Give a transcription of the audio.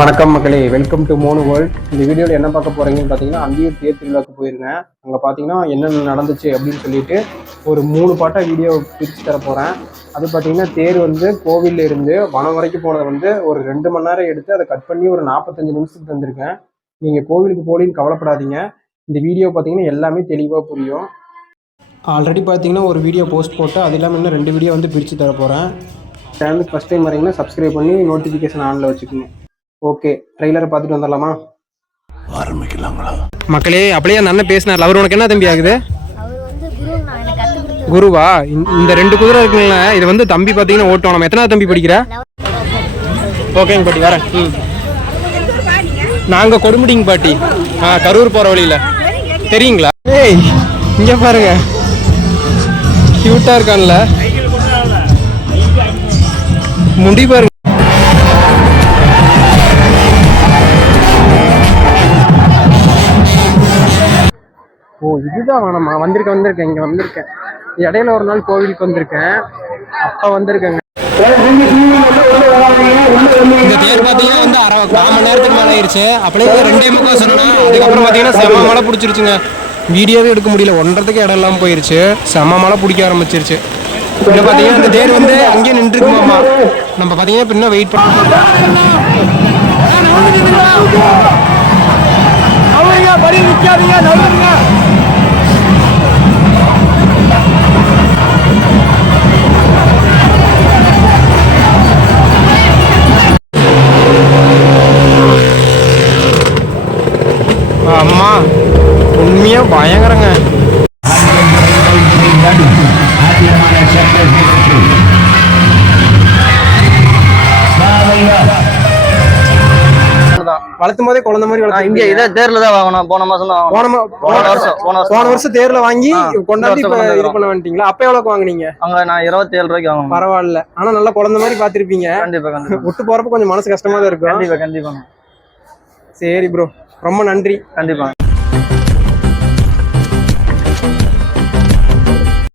வணக்கம் மக்களே welcome to Monu world இந்த வீடியோவில் என்ன பார்க்க போறீங்கன்னு பார்த்தீங்கன்னா அங்கேயும் தேர் திருவிழாக்கு போயிருந்தேன். அங்கே பார்த்தீங்கன்னா என்னென்ன நடந்துச்சு அப்படின்னு சொல்லிட்டு ஒரு மூணு பாட்டாக வீடியோ பிரித்து தர போகிறேன் அது பார்த்தீங்கன்னா தேர் வந்து கோவில்ல இருந்து வனம் வரைக்கும் போனதை வந்து ஒரு ரெண்டு மணி நேரம் எடுத்து அதை கட் பண்ணி ஒரு நாற்பத்தஞ்சு நிமிஷத்துக்கு தந்திருக்கேன். நீங்கள் கோவிலுக்கு போலின்னு கவலைப்படாதீங்க. இந்த வீடியோ பார்த்தீங்கன்னா எல்லாமே தெளிவாக புரியும். ஆல்ரெடி பார்த்தீங்கன்னா ஒரு வீடியோ போஸ்ட் போட்டு அது இல்லாமல் இன்னும் ரெண்டு வீடியோ வந்து பிரித்து தர போகிறேன் சேனலுக்கு ஃபஸ்ட் டைம் வரீங்கன்னா சப்ஸ்கிரைப் பண்ணி நோட்டிஃபிகேஷன் ஆனில் வச்சுக்கோங்க ஓகே ட்ரெய்லரை பார்த்துட்டு வந்துடலாமா? ஆரம்பிக்கலாங்களா? மக்களே அப்படியே அந்த அண்ணன் பேசினார் அவர் உனக்கு என்ன தம்பி ஆகுது? அவர் வந்து குரு நான் எனக்கு கற்றுக் கொடுத்தது. குருவா? இந்த- இந்த ரெண்டு குதிரை இருக்குங்களா இது வந்து தம்பி பார்த்தீங்கன்னா ஓட்டம் நம்ம எத்தனாவது தம்பி படிக்கிற? ஓகேங்க பாட்டி வரேன். ம். நாங்கள் கொடுமுடிங்க பாட்டி. ஆ கரூர் போகிற வழியில். தெரியுங்களா? ஏய் இங்கே பாருங்க. க்யூட்டாக இருக்கான்ல. முடி பாருங்க. ஓ இதுதான் வேணாமா வந்திருக்கேன் வந்திருக்கேன். இங்கே வந்திருக்கேன். இடையில ஒரு நாள் கோவிலுக்கு வந்திருக்கேன். அப்போ வந்திருக்கேங்க. இந்த தேர் பார்த்தீங்கன்னா வந்து அரை கால் மணி நேரத்துக்கு மேலே ஆயிடுச்சு அப்படியே ரெண்டே முக்கம் சொன்னா அதுக்கப்புறம் பார்த்தீங்கன்னா செம மழை பிடிச்சிருச்சுங்க. வீடியோவே எடுக்க முடியல. ஒன்றதுக்கு இடம் இல்லாமல் போயிருச்சு. செம மழை பிடிக்க ஆரம்பிச்சிருச்சு. இன்னும் பார்த்தீங்கன்னா இந்த தேர் வந்து அங்கேயே நின்றுருக்குமாமா நம்ம பார்த்தீங்கன்னா பின்ன வெயிட் பண்ண அம்மா உண்மையா பயங்கரங்க. வளர்த்தும் போதே குழந்தை மாதிரி வளர்த்து இங்க இதே தேர்ல தான் வாங்கணும். போன மாசம் தான் போன போன வருஷம். போன வருஷம். போன வருஷம் தேர்ல வாங்கி கொண்டாந்து இப்ப இது பண்ண வந்துட்டீங்களா அப்ப எவ்வளவுக்கு வாங்குனீங்க? அங்க நான் இருபத்தி ஏழு ரூபாய்க்கு வாங்கணும். பரவாயில்ல. ஆனா நல்லா குழந்தை மாதிரி பாத்திருப்பீங்க கண்டிப்பா கண்டிப்பா. விட்டு போறப்ப கொஞ்சம் மனசு கஷ்டமா தான் இருக்கும் கண்டிப்பா கண்டிப்பா சரி ப்ரோ ரொம்ப நன்றி. கண்டிப்பா.